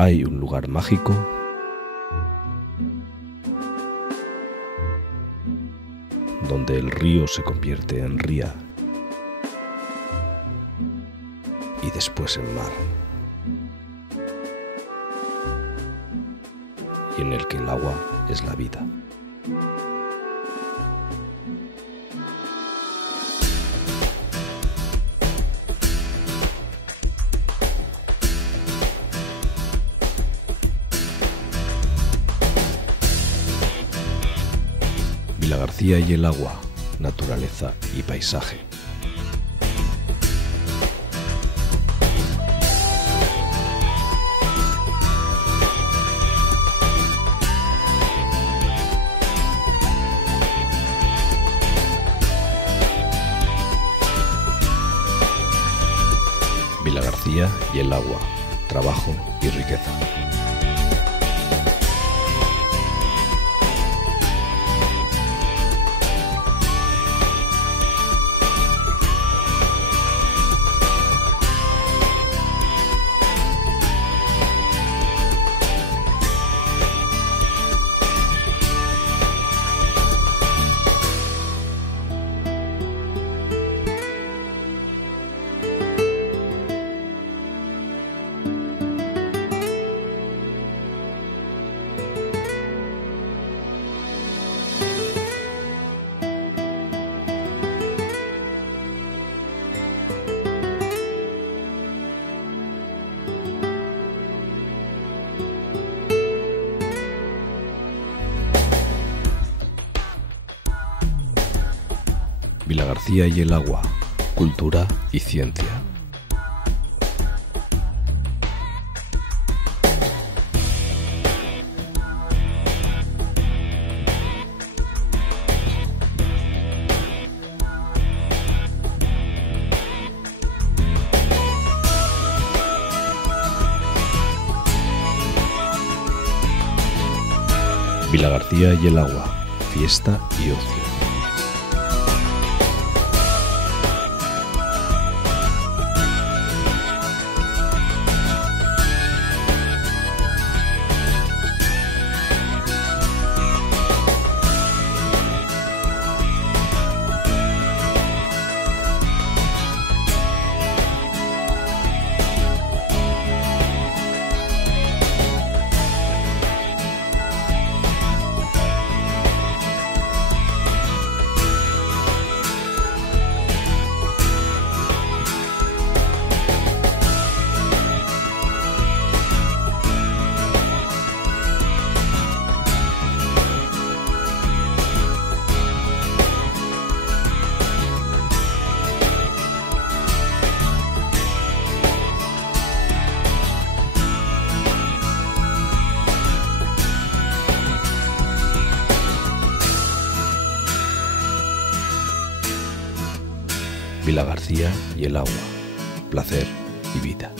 Hay un lugar mágico donde el río se convierte en ría y después en mar, y en el que el agua es la vida. Vilagarcía y el agua, naturaleza y paisaje. Vilagarcía y el agua, trabajo y riqueza. Vilagarcía y el agua, cultura y ciencia. Vilagarcía y el agua, fiesta y ocio. Vilagarcía y el agua, placer y vida.